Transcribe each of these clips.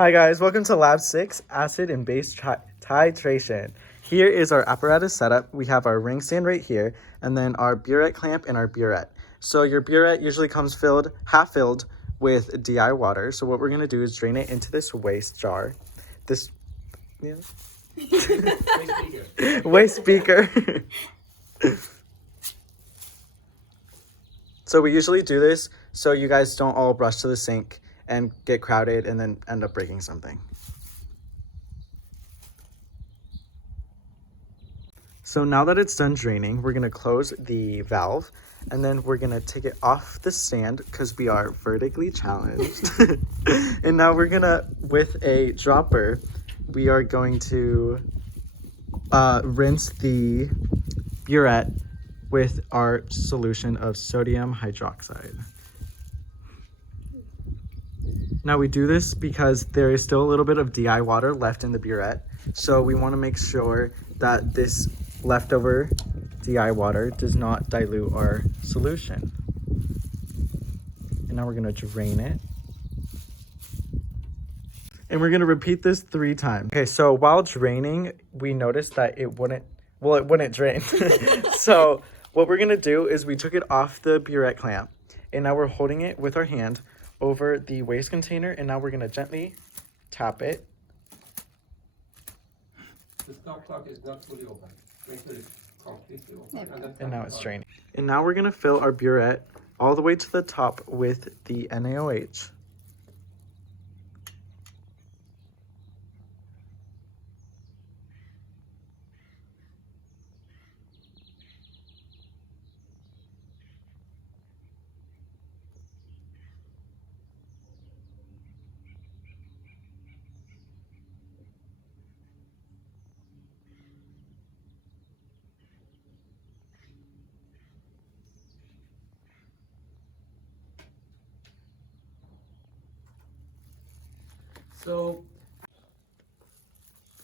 Hi guys, welcome to Lab 6, Acid and Base Titration. Here is our apparatus setup. We have our ring stand right here, and then our burette clamp and our burette. So your burette usually comes half filled with DI water. So what we're gonna do is drain it into this waste jar. Yeah. Waste beaker. So we usually do this so you guys don't all rush to the sink and get crowded and then end up breaking something. So now that it's done draining, we're gonna close the valve and then we're gonna take it off the stand because we are vertically challenged. And now we're gonna, with a dropper, we are going to rinse the burette with our solution of sodium hydroxide. Now we do this because there is still a little bit of DI water left in the burette. So we want to make sure that this leftover DI water does not dilute our solution. And now we're going to drain it. And we're going to repeat this 3 times. Okay, so while draining, we noticed that it wouldn't drain. So what we're going to do is we took it off the burette clamp. And now we're holding it with our hand over the waste container, and now we're going to gently tap it. The stop plug is not fully open. Wait till it's completely open. And now it's draining. And now we're going to fill our burette all the way to the top with the NaOH.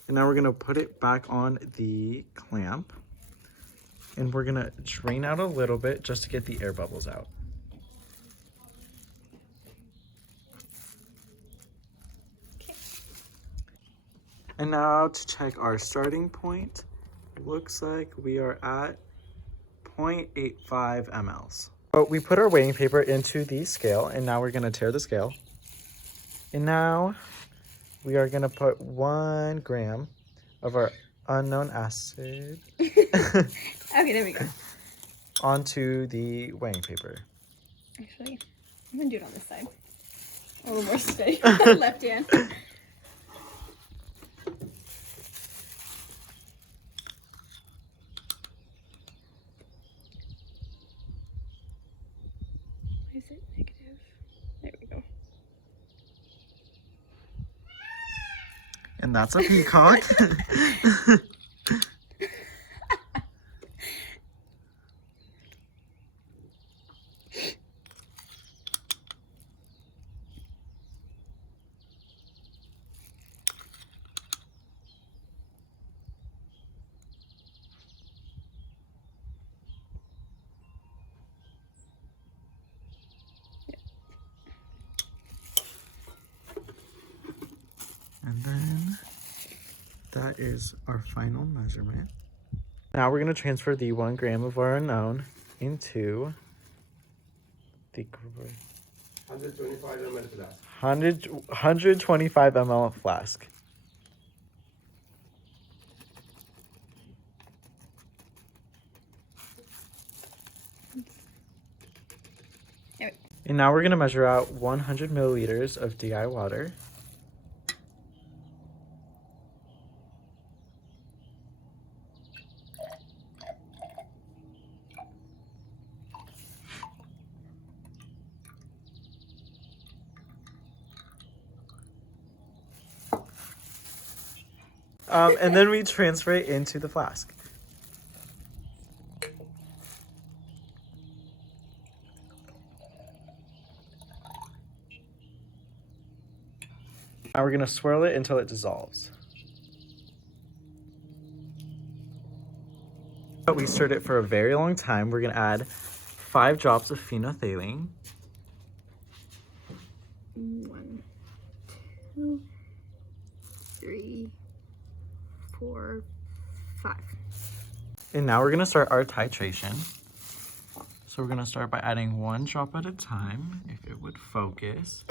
And now we're going to put it back on the clamp. And we're going to drain out a little bit just to get the air bubbles out. Okay. And now to check our starting point, looks like we are at 0.85 mLs. So we put our weighing paper into the scale, and now we're going to tear the scale. And now we are going to put 1 gram of our unknown acid Okay, there we go. onto the weighing paper. Actually, I'm gonna do it on this side. A little more steady. Left hand. Why is it negative? There we go. And that's a peacock. And then that is our final measurement. Now we're going to transfer the 1 gram of our unknown into the 125 ml flask. 125 ml flask. And now we're going to measure out 100 milliliters of DI water. And then we transfer it into the flask. Now we're going to swirl it until it dissolves. We stirred it for a very long time. We're going to add 5 drops of phenolphthalein. 1, 2, 3, 4, 5. And now we're gonna start our titration. So we're gonna start by adding 1 drop at a time, if it would focus.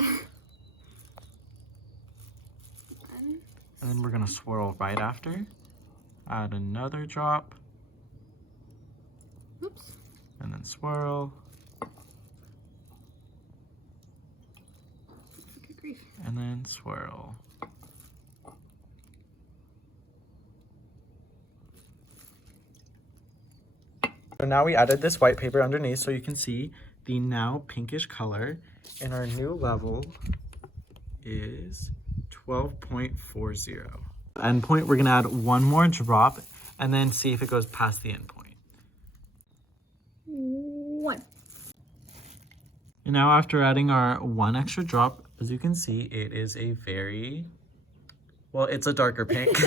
And then we're gonna swirl right after. Add another drop. Oops. And then swirl. Good grief. And then swirl. So now we added this white paper underneath so you can see the now pinkish color, and our new level is 12.40. Endpoint, we're gonna add 1 more drop and then see if it goes past the endpoint. 1. And now after adding our 1 extra drop, as you can see, it is a very, well, it's a darker pink.